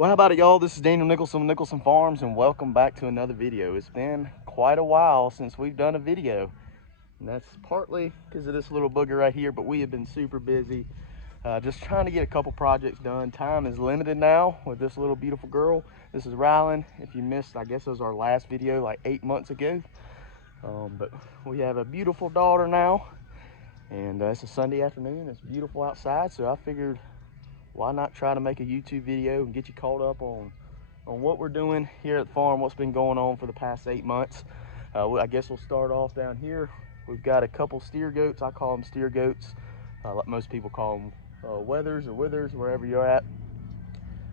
Well, how about it, y'all? This is Daniel Nicholson from Nicholson Farms, and welcome back to another video. It's been quite a while since we've done a video, and that's partly because of this little booger right here, but we have been super busy just trying to get a couple projects done. Time is limited now with this little beautiful girl. This is Rylan. If you missed, I guess it was our last video like 8 months ago, but we have a beautiful daughter now, and it's a Sunday afternoon. It's beautiful outside, so I figured, why not try to make a YouTube video and get you caught up on what we're doing here at the farm, what's been going on for the past 8 months. I guess we'll start off down here. We've got a couple steer goats. I call them steer goats. Like most people call them wethers or withers, wherever you're at.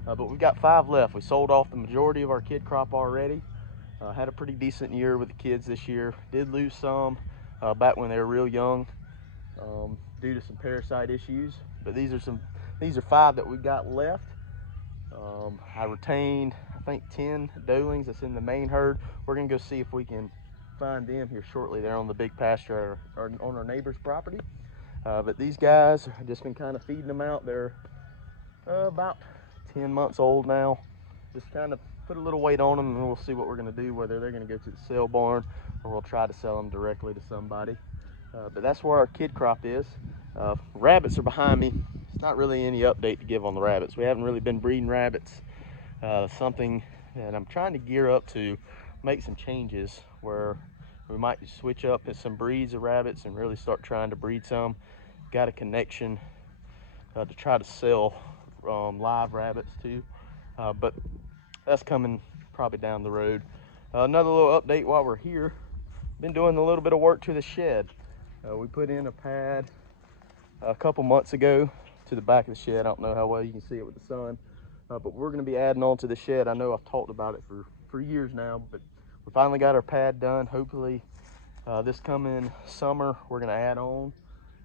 But we've got 5 left. We sold off the majority of our kid crop already. Had a pretty decent year with the kids this year. Did lose some back when they were real young due to some parasite issues. But these are 5 that we got left. I retained, I think, 10 doelings that's in the main herd. We're gonna go see if we can find them here shortly. They're on the big pasture or on our neighbor's property. But these guys, I've just been kind of feeding them out. They're about 10 months old now. Just kind of put a little weight on them, and we'll see what we're gonna do, whether they're gonna go to the sale barn or we'll try to sell them directly to somebody. But that's where our kid crop is. Rabbits are behind me. It's not really any update to give on the rabbits. We haven't really been breeding rabbits. Something that I'm trying to gear up to make some changes where we might switch up some breeds of rabbits and really start trying to breed some. Got a connection to try to sell live rabbits too, but that's coming probably down the road. Another little update while we're here. Been doing a little bit of work to the shed. We put in a pad a couple months ago to the back of the shed. I don't know how well you can see it with the sun, but we're going to be adding on to the shed. I know I've talked about it for years now, but we finally got our pad done. Hopefully this coming summer we're going to add on,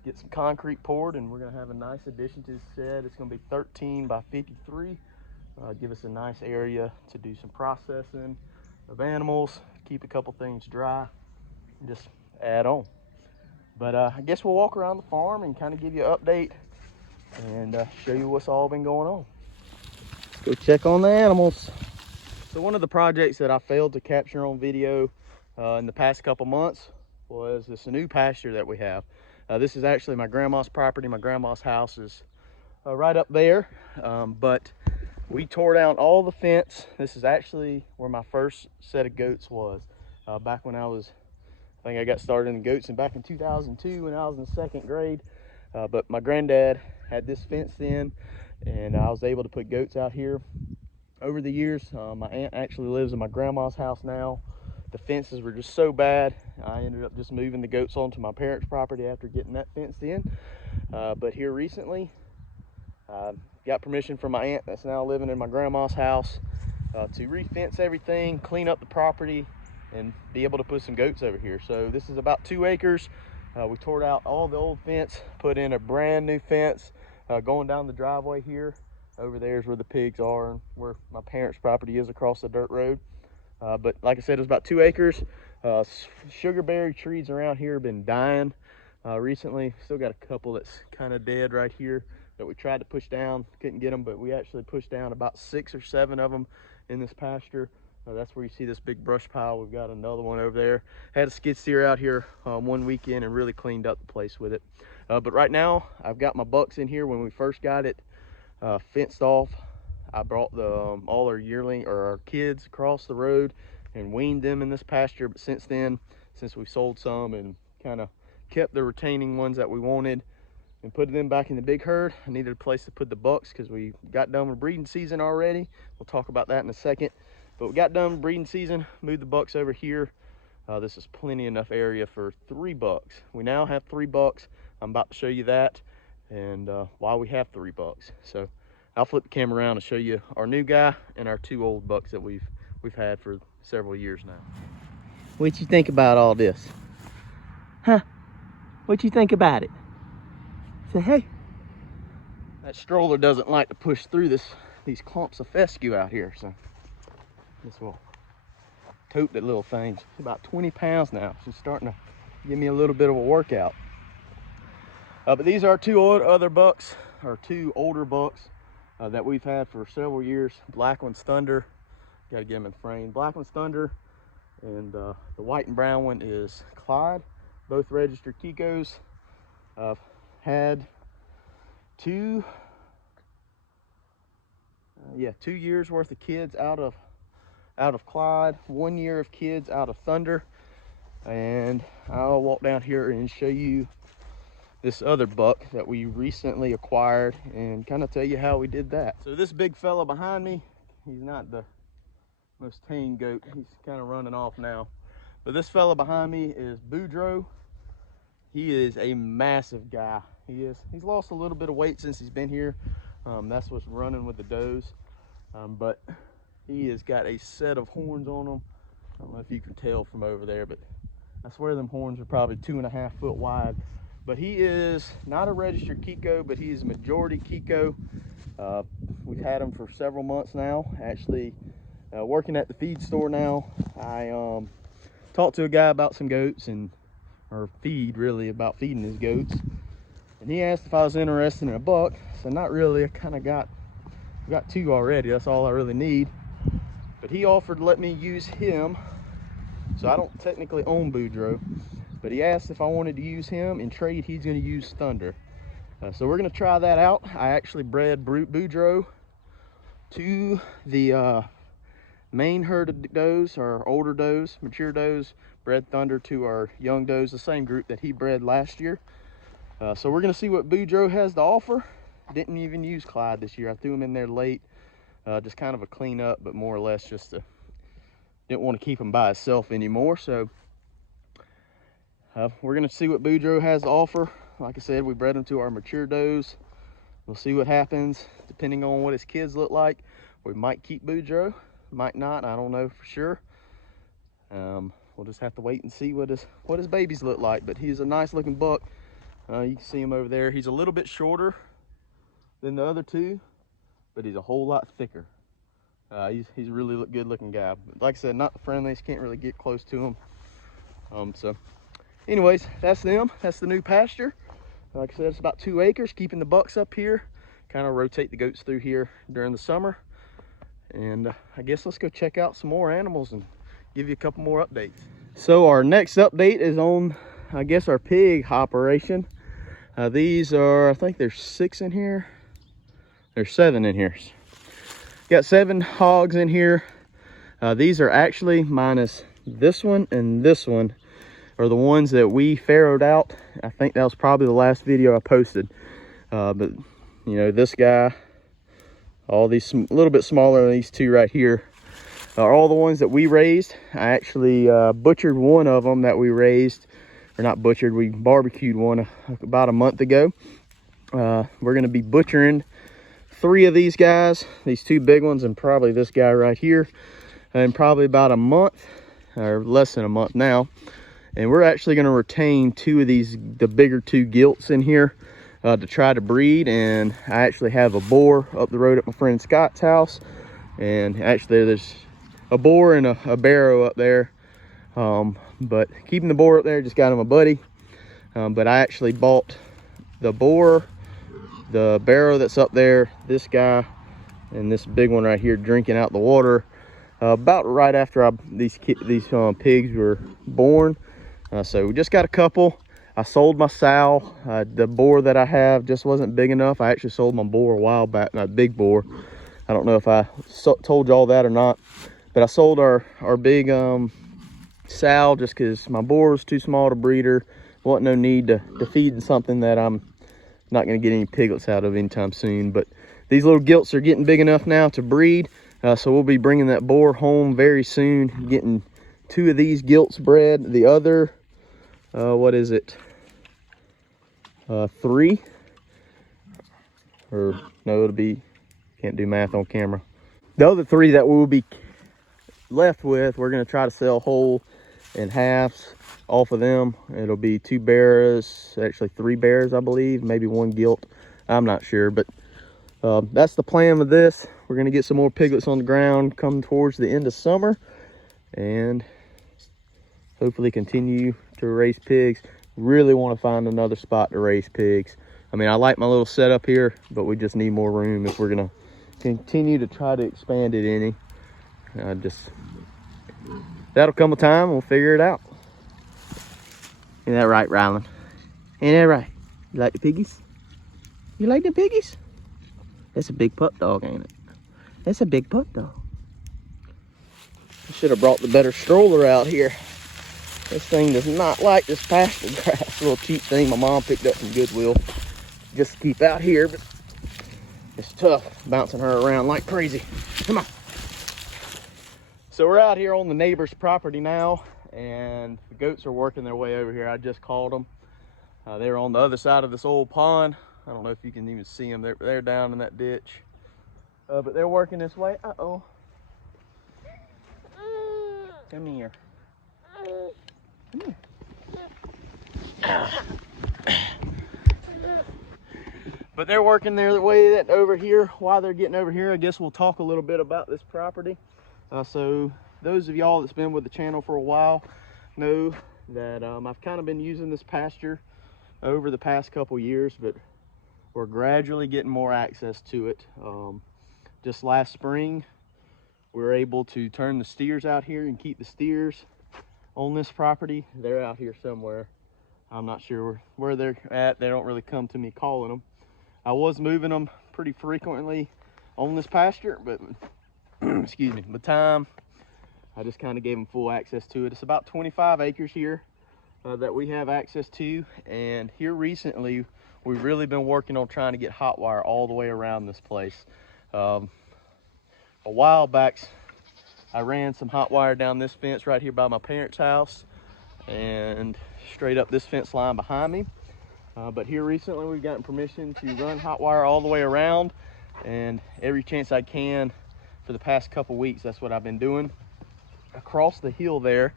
get some concrete poured, and we're going to have a nice addition to the shed. It's going to be 13 by 53. Give us a nice area to do some processing of animals, keep a couple things dry, and just add on. But I guess we'll walk around the farm and kind of give you an update and show you what's all been going on. Let's go check on the animals. So one of the projects that I failed to capture on video in the past couple months was this new pasture that we have. This is actually my grandma's property. My grandma's house is right up there, but we tore down all the fence. This is actually where my first set of goats was back when I think I got started in the goats back in 2002 when I was in 2nd grade. But my granddad had this fenced in, and I was able to put goats out here over the years. My aunt actually lives in my grandma's house now. The fences were just so bad, I ended up just moving the goats onto my parents' property after getting that fenced in. But here recently, got permission from my aunt that's now living in my grandma's house to re-fence everything, clean up the property, and be able to put some goats over here. So this is about 2 acres. We tore out all the old fence, put in a brand new fence going down the driveway here. Over there is where the pigs are and where my parents' property is across the dirt road. But like I said, it was about 2 acres. Sugarberry trees around here have been dying recently. Still got a couple that's kind of dead right here that we tried to push down, couldn't get them, but we actually pushed down about 6 or 7 of them in this pasture. That's where you see this big brush pile. We've got another one over there. Had a skid steer out here one weekend and really cleaned up the place with it. But right now I've got my bucks in here. When we first got it fenced off, I brought all our yearling or our kids across the road and weaned them in this pasture. But since then, since we sold some and kind of kept the retaining ones that we wanted and put them back in the big herd, I needed a place to put the bucks because we got done with breeding season already. We'll talk about that in a second. But we got done breeding season, moved the bucks over here. This is plenty enough area for 3 bucks. We now have 3 bucks. I'm about to show you that and why we have 3 bucks. So I'll flip the camera around and show you our new guy and our 2 old bucks that we've had for several years now. What you think about all this? Huh? What you think about it? Say hey. That stroller doesn't like to push through these clumps of fescue out here, so this will tote that little thing. She's about 20 pounds now. She's starting to give me a little bit of a workout. But these are 2 other bucks, or 2 older bucks. that we've had for several years. Black one's Thunder. Got to get them in frame. Black one's Thunder, and the white and brown one is Clyde. Both registered Kikos. I've had 2 years worth of kids out of Clyde, 1 year of kids out of Thunder, and I'll walk down here and show you this other buck that we recently acquired and kind of tell you how we did that. So this big fella behind me, he's not the most tame goat. He's kind of running off now. But this fella behind me is Boudreaux. He is a massive guy. He's lost a little bit of weight since he's been here. That's what's running with the does. But he has got a set of horns on him. I don't know if you can tell from over there, but I swear them horns are probably 2.5 foot wide. But he is not a registered Kiko, but he is a majority Kiko. We've had him for several months now. Actually, working at the feed store now, I talked to a guy about some goats, or about feeding his goats. And he asked if I was interested in a buck. So not really. I kind of got 2 already. That's all I really need. But he offered to let me use him. So I don't technically own Boudreaux. But he asked if I wanted to use him. In trade, he's going to use Thunder. So we're going to try that out. I actually bred Boudreaux to the main herd of does, our older does, mature does. Bred Thunder to our young does, the same group that he bred last year. So we're going to see what Boudreaux has to offer. Didn't even use Clyde this year. I threw him in there late. Just kind of a cleanup, but more or less just didn't want to keep him by himself anymore. So we're going to see what Boudreaux has to offer. Like I said, we bred him to our mature does. We'll see what happens depending on what his kids look like. We might keep Boudreaux, might not. I don't know for sure. We'll just have to wait and see what his babies look like. But he's a nice looking buck. You can see him over there. He's a little bit shorter than the other 2, but he's a whole lot thicker. He's a really good looking guy. But like I said, not the friendliest. Can't really get close to him. So anyways, that's them. That's the new pasture. Like I said, it's about 2 acres, keeping the bucks up here. Kind of rotate the goats through here during the summer. And I guess let's go check out some more animals and give you a couple more updates. So our next update is on, I guess, our pig operation. These are, I think there's 6 in here. There's 7 in here. Got 7 hogs in here. These are actually, minus this one and this one, are the ones that we farrowed out. I think that was probably the last video I posted. But you know, this guy, all these a little bit smaller than these 2 right here, are all the ones that we raised. I actually butchered one of them that we raised, or not butchered, we barbecued one about a month ago. We're going to be butchering 3 of these guys, these 2 big ones, and probably this guy right here, in probably about a month, or less than a month now. And we're actually going to retain 2 of these, the bigger 2 gilts in here, to try to breed. And I actually have a boar up the road at my friend Scott's house, and actually there's a boar and a barrow up there. But keeping the boar up there, just got him a buddy. But I actually bought the boar, the barrow that's up there, this guy, and this big one right here drinking out the water, about right after these pigs were born. So we just got a couple. I sold my sow. The boar that I have just wasn't big enough. I actually sold my boar a while back, not big boar. I don't know if I told you all that or not, but I sold our big sow just because my boar was too small to breed her. Wasn't no need to feed something that I'm not going to get any piglets out of anytime soon. But these little gilts are getting big enough now to breed. So we'll be bringing that boar home very soon, getting 2 of these gilts bred. The other, what is it? 3, or no, it'll be, can't do math on camera. The other 3 that we'll be left with, we're going to try to sell whole in halves off of them. It'll be 2 bears, actually 3 bears, I believe, maybe 1 gilt. I'm not sure, but that's the plan with this. We're going to get some more piglets on the ground come towards the end of summer, and hopefully continue to raise pigs. Really want to find another spot to raise pigs. I mean, I like my little setup here, but we just need more room if we're going to continue to try to expand it any. That'll come a time, we'll figure it out. Ain't that right, Rylan? Ain't that right? You like the piggies? You like the piggies? That's a big pup dog, ain't it? That's a big pup dog. I should have brought the better stroller out here. This thing does not like this pasture grass. A little cheap thing my mom picked up from Goodwill just to keep out here, but it's tough bouncing her around like crazy. Come on. So we're out here on the neighbor's property now, and the goats are working their way over here. I just called them. They're on the other side of this old pond. I don't know if you can even see them. They're down in that ditch. But they're working this way. Uh-oh. Come here. Come here. But they're working their way that over here. While they're getting over here, I guess we'll talk a little bit about this property. So those of y'all that's been with the channel for a while know that I've kind of been using this pasture over the past couple years, but we're gradually getting more access to it. Just last spring, we were able to turn the steers out here and keep the steers on this property. They're out here somewhere. I'm not sure where they're at. They don't really come to me calling them. I was moving them pretty frequently on this pasture, but excuse me, the time I just kind of gave them full access to it. It's about 25 acres here that we have access to, and here recently we've really been working on trying to get hot wire all the way around this place. A while back I ran some hot wire down this fence right here by my parents' house and straight up this fence line behind me. But here recently we've gotten permission to run hot wire all the way around, and every chance I can for the past couple weeks, that's what I've been doing. Across the hill there,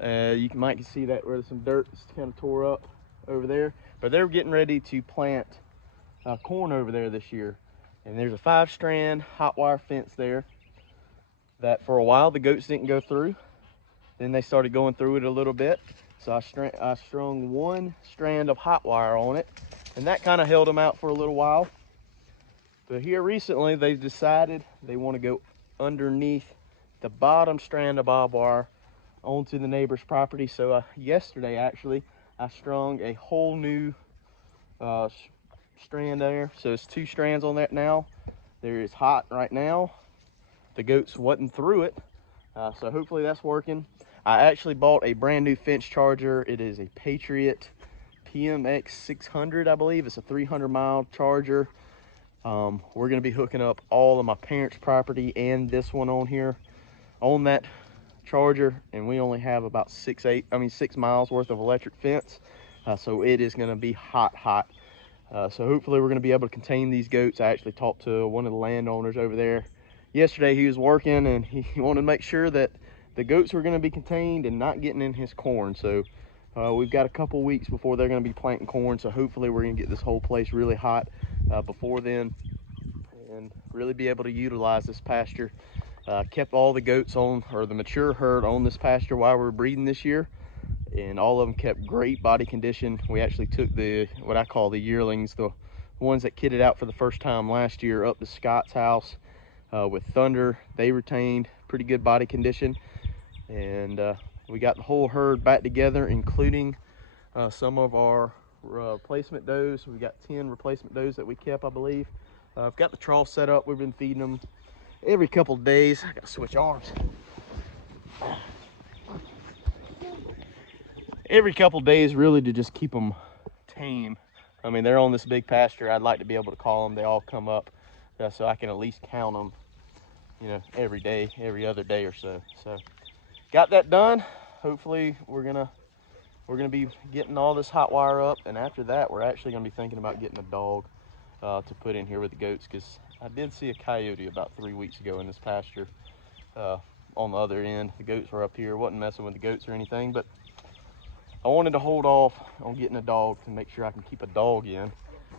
you might see that where there's some dirt is kind of tore up over there, but they're getting ready to plant corn over there this year. And there's a 5-strand hot wire fence there that for a while the goats didn't go through. Then they started going through it a little bit. So I strung 1 strand of hot wire on it, and that kind of held them out for a little while. But here recently, they've decided they want to go underneath the bottom strand of barbed wire onto the neighbor's property. So yesterday, actually, I strung a whole new strand there. So it's 2 strands on that now. There is hot right now. The goats wasn't through it. So hopefully that's working. I actually bought a brand new fence charger. It is a Patriot PMX 600, I believe. It's a 300-mile charger. We're going to be hooking up all of my parents' property and this one on here on that charger, and we only have about 6 miles worth of electric fence. So it is going to be hot. So hopefully we're going to be able to contain these goats. I actually talked to one of the landowners over there yesterday. He was working, and he wanted to make sure that the goats were going to be contained and not getting in his corn. So we've got a couple weeks before they're going to be planting corn. So hopefully we're going to get this whole place really hot before then and really be able to utilize this pasture. Kept all the goats on, or the mature herd on this pasture while we were breeding this year, and all of them kept great body condition. We actually took what I call the yearlings, the ones that kidded out for the first time last year, up to Scott's house with Thunder. They retained pretty good body condition, and we got the whole herd back together, including some of our replacement does. We got 10 replacement does that we kept, I believe. I've got the trough set up. We've been feeding them every couple of days. I gotta switch arms. Every couple of days, really, to just keep them tame. I mean, they're on this big pasture. I'd like to be able to call them. They all come up so I can at least count them, you know, every day, every other day or so. So got that done. Hopefully we're gonna be getting all this hot wire up, and after that we're actually gonna be thinking about getting a dog to put in here with the goats, because I did see a coyote about 3 weeks ago in this pasture on the other end. The goats were up here. Wasn't messing with the goats or anything, but I wanted to hold off on getting a dog to make sure I can keep a dog in.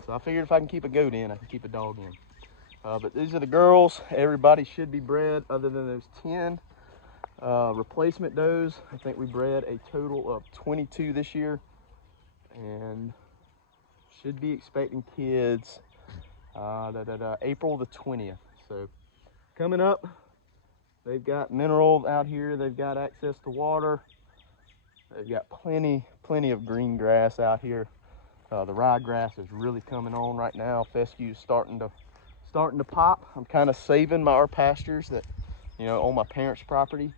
So I figured if I can keep a goat in, I can keep a dog in. But these are the girls. Everybody should be bred other than those 10 replacement does. I think we bred a total of 22 this year, and should be expecting kids April the 20th. So coming up, they've got mineral out here. They've got access to water. They've got plenty of green grass out here. The ryegrass is really coming on right now. Fescue's starting to pop. I'm kind of saving our pastures that, you know, on my parents' property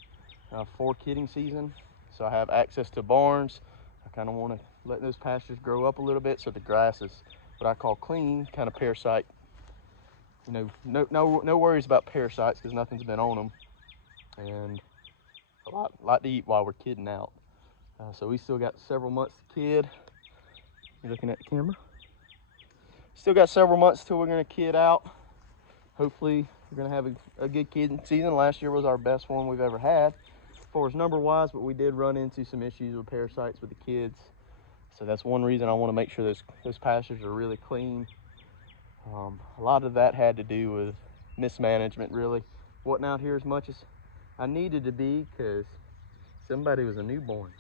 for kidding season. So I have access to barns. I kind of want to let those pastures grow up a little bit so the grass is what I call clean, kind of parasite. You know, no worries about parasites because nothing's been on them, and a lot to eat while we're kidding out. So we still got several months to kid. You're looking at the camera. Still got several months till we're gonna kid out. Hopefully we're gonna have a good kidding season. Last year was our best one we've ever had as far as number wise, but we did run into some issues with parasites with the kids. So that's one reason I want to make sure those pastures are really clean. A lot of that had to do with mismanagement, really. Wasn't out here as much as I needed to be because somebody was a newborn.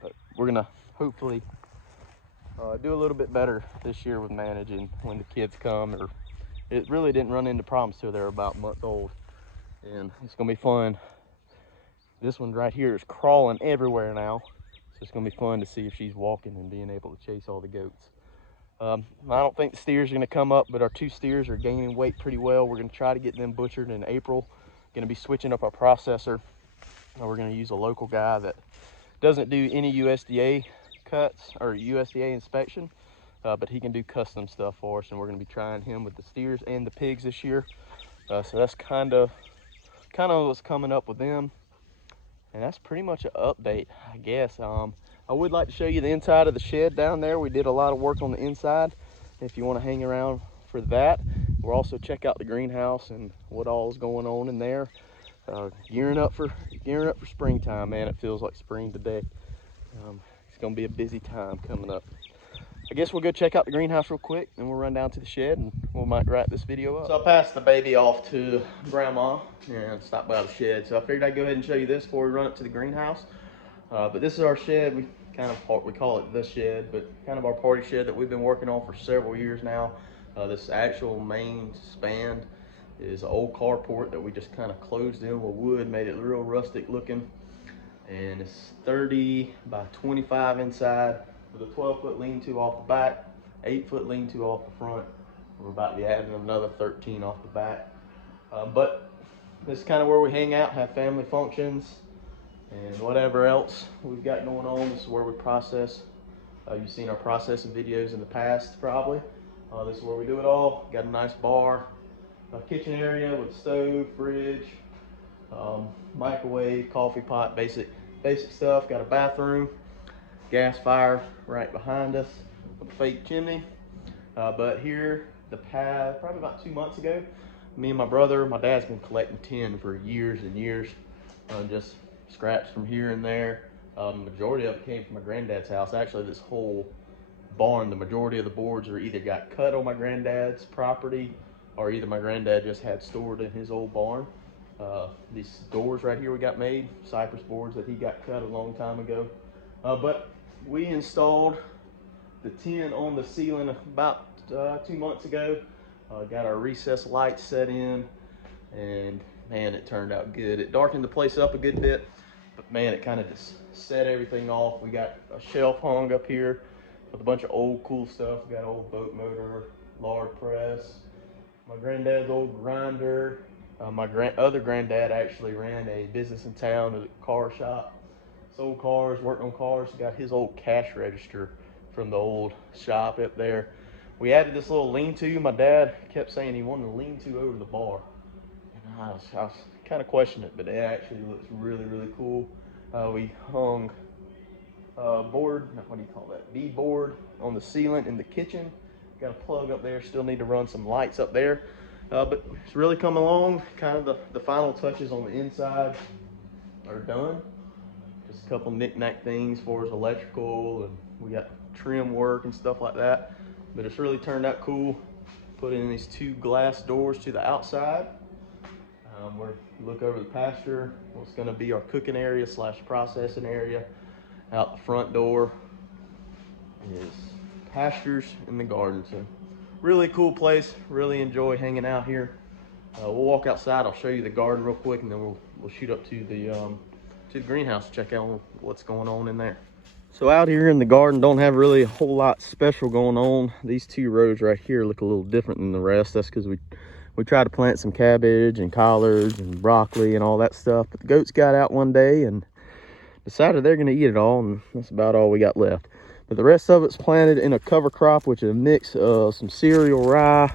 But we're gonna hopefully do a little bit better this year with managing when the kids come. Or it really didn't run into problems till they're about a month old, and it's gonna be fun. This one right here is crawling everywhere now, so it's gonna be fun to see if she's walking and being able to chase all the goats. I don't think the steers are gonna come up, but our 2 steers are gaining weight pretty well. We're gonna try to get them butchered in April. Gonna be switching up our processor. We're gonna use a local guy that doesn't do any USDA cuts or USDA inspection, but he can do custom stuff for us, and we're gonna be trying him with the steers and the pigs this year. So that's kind of what's coming up with them, and that's pretty much an update, I guess. I would like to show you the inside of the shed down there. We did a lot of work on the inside. If you want to hang around for that, we'll also check out the greenhouse and what all is going on in there. Gearing up for springtime, man. It feels like spring today. It's gonna be a busy time coming up. I guess we'll go check out the greenhouse real quick, and we'll run down to the shed and we might wrap this video up. So I passed the baby off to Grandma and stopped by the shed. So I figured I'd go ahead and show you this before we run up to the greenhouse. But this is our shed. We call it the shed, but kind of our party shed that we've been working on for several years now. This actual main span is an old carport that we just kind of closed in with wood, made it real rustic looking. And it's 30 by 25 inside with a 12-foot lean-to off the back, 8-foot lean-to off the front. We're about to be adding another 13 off the back. But this is kind of where we hang out, have family functions, and whatever else we've got going on. This is where we process. You've seen our processing videos in the past, probably. This is where we do it all. Got a nice bar, a kitchen area with stove, fridge, microwave, coffee pot, basic stuff. Got a bathroom, gas fire right behind us, a fake chimney. But here, probably about 2 months ago, me and my brother, my dad's been collecting tin for years and years, just scraps from here and there. The majority of it came from my granddad's house. Actually, this whole barn, the majority of the boards are either got cut on my granddad's property, or either my granddad just had stored in his old barn. These doors right here we got made, cypress boards that he got cut a long time ago. But we installed the tin on the ceiling about 2 months ago. Got our recessed lights set in, and man, it turned out good. It darkened the place up a good bit, but man, it kind of just set everything off. We got a shelf hung up here with a bunch of old cool stuff. We got an old boat motor, lard press, my granddad's old grinder. My other granddad actually ran a business in town, a car shop, sold cars, worked on cars. Got his old cash register from the old shop up there. We added this little lean-to. My dad kept saying he wanted a lean-to over the bar. And I was kind of questioning it, but it actually looks really, really cool. We hung board, what do you call that? Beadboard on the ceiling in the kitchen. Got a plug up there, still need to run some lights up there. But it's really come along. Kind of the final touches on the inside are done. Just a couple knick-knack things for us, electrical, and we got trim work and stuff like that. But it's really turned out cool. Put in these 2 glass doors to the outside. We're look over the pasture. What's going to be our cooking area / processing area. Out the front door is pastures in the garden. So really cool place. Really enjoy hanging out here. We'll walk outside. I'll show you the garden real quick, and then we'll shoot up to the greenhouse, check out what's going on in there. So out here in the garden, don't have really a whole lot special going on. These two rows right here look a little different than the rest. That's because we tried to plant some cabbage and collards and broccoli and all that stuff, but the goats got out one day and decided they're going to eat it all, and that's about all we got left. But the rest of it's planted in a cover crop, which is a mix of some cereal rye,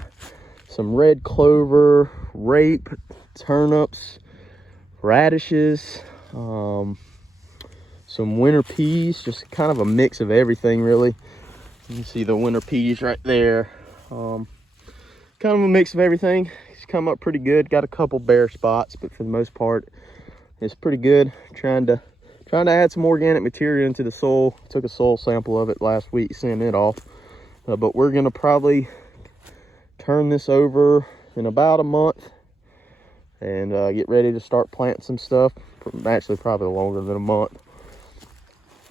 some red clover, rape, turnips, radishes, some winter peas, just kind of a mix of everything really. You can see the winter peas right there. Kind of a mix of everything. It's come up pretty good. Got a couple bare spots, but for the most part, it's pretty good. Trying to add some organic material into the soil. Took a soil sample of it last week, sent it off. But we're gonna probably turn this over in about a month and get ready to start planting some stuff. Actually, probably longer than a month.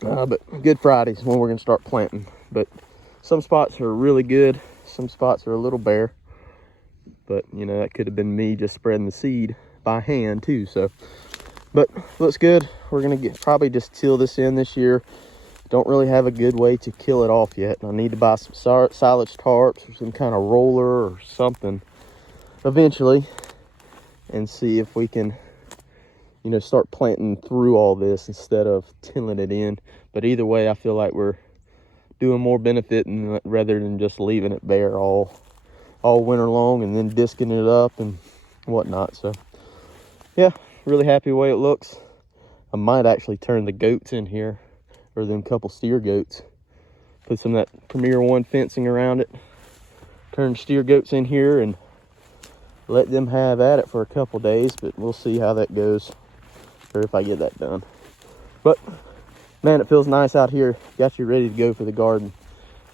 But Good Friday is when we're gonna start planting. But some spots are really good, some spots are a little bare. But you know, that could have been me just spreading the seed by hand too. So, but looks good. We're gonna probably just till this in this year. Don't really have a good way to kill it off yet. I need to buy some silage tarps or some kind of roller or something eventually, and see if we can, you know, start planting through all this instead of tilling it in. But either way, I feel like we're doing more benefit rather than just leaving it bare all winter long and then disking it up and whatnot. So yeah, really happy the way it looks. I might actually turn the goats in here, or them couple steer goats. Put some of that Premier One fencing around it. Turn steer goats in here and let them have at it for a couple days, but we'll see how that goes, or if I get that done. But man, it feels nice out here. Got you ready to go for the garden,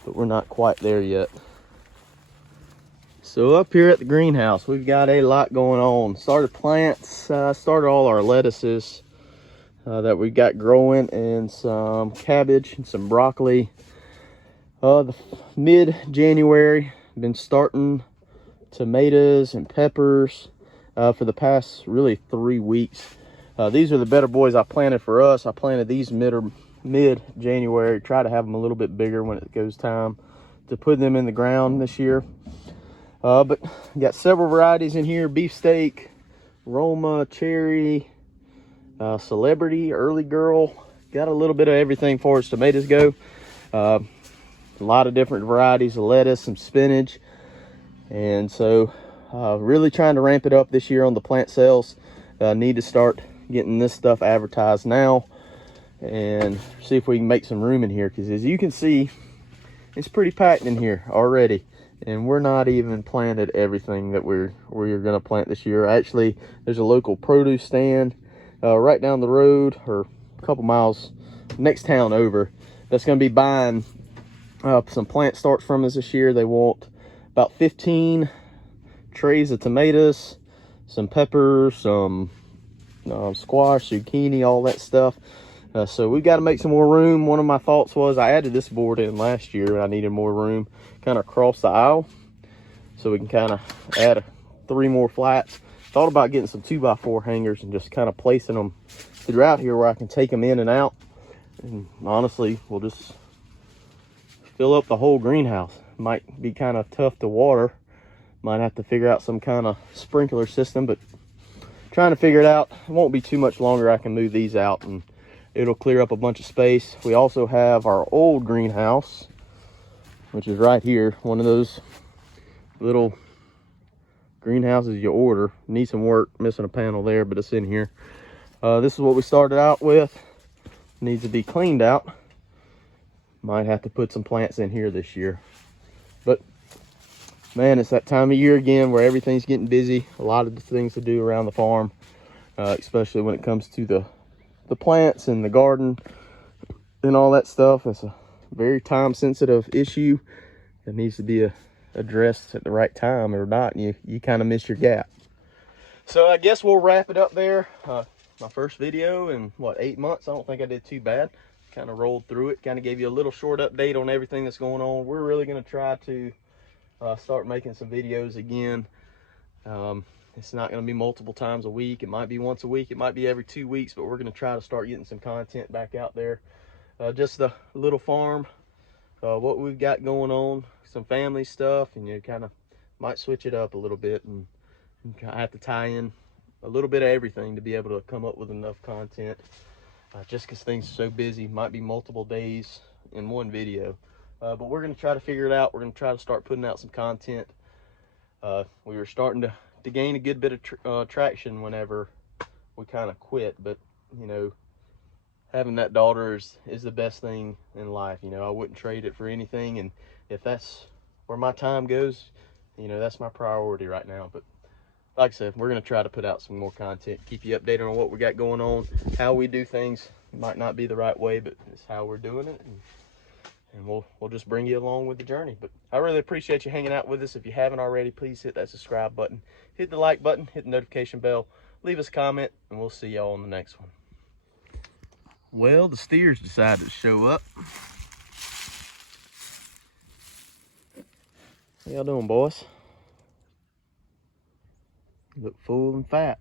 but we're not quite there yet. So up here at the greenhouse, we've got a lot going on. Started plants, started all our lettuces that we got growing, and some cabbage and some broccoli. The mid-January, been starting tomatoes and peppers for the past really 3 weeks. These are the better boys I planted for us. I planted these mid-January. Try to have them a little bit bigger when it goes time to put them in the ground this year. But got several varieties in here: beefsteak, Roma, cherry, celebrity, early girl. Got a little bit of everything for as tomatoes go. A lot of different varieties of lettuce, some spinach. And so really trying to ramp it up this year on the plant sales. Need to start getting this stuff advertised now and see if we can make some room in here, because as you can see, it's pretty packed in here already, and we're not even planted everything that we're gonna plant this year. Actually, there's a local produce stand right down the road, or a couple miles next town over, that's gonna be buying some plant starts from us this year. They want about 15 trays of tomatoes, some peppers, some squash, zucchini, all that stuff. So we got to make some more room. One of my thoughts was, I added this board in last year and I needed more room kind of across the aisle, so we can kind of add 3 more flats. Thought about getting some 2x4 hangers and just kind of placing them throughout here where I can take them in and out. And honestly, we'll just fill up the whole greenhouse. Might be kind of tough to water. Might have to figure out some kind of sprinkler system, but trying to figure it out. It won't be too much longer. I can move these out and it'll clear up a bunch of space. We also have our old greenhouse, which is right here. One of those little greenhouses you order. Need some work, missing a panel there, but it's in here. This is what we started out with. Needs to be cleaned out. Might have to put some plants in here this year. But man, it's that time of year again where everything's getting busy. A lot of things to do around the farm, especially when it comes to the plants and the garden and all that stuff. It's a very time sensitive issue that needs to be addressed at the right time, or not, you kind of miss your gap. So I guess we'll wrap it up there. My first video in what, 8 months. I don't think I did too bad. Kind of rolled through it, kind of gave you a little short update on everything that's going on. We're really going to try to start making some videos again. It's not going to be multiple times a week. It might be once a week. It might be every 2 weeks, but we're going to try to start getting some content back out there. Just the little farm, what we've got going on, some family stuff, and you kind of might switch it up a little bit, and I have to tie in a little bit of everything to be able to come up with enough content. Just because things are so busy, might be multiple days in one video. But we're going to try to figure it out. We're going to try to start putting out some content. We were starting to gain a good bit of traction whenever we kind of quit, but you know, having that daughter is the best thing in life. You know, I wouldn't trade it for anything, and if that's where my time goes, you know, that's my priority right now. But like I said, we're going to try to put out some more content, keep you updated on what we got going on, how we do things. Might not be the right way, but it's how we're doing it, and we'll just bring you along with the journey. But I really appreciate you hanging out with us. If you haven't already, please hit that subscribe button, hit the like button, hit the notification bell, leave us a comment, and we'll see y'all on the next one. Well, the steers decided to show up. How y'all doing, boys? Look full and fat.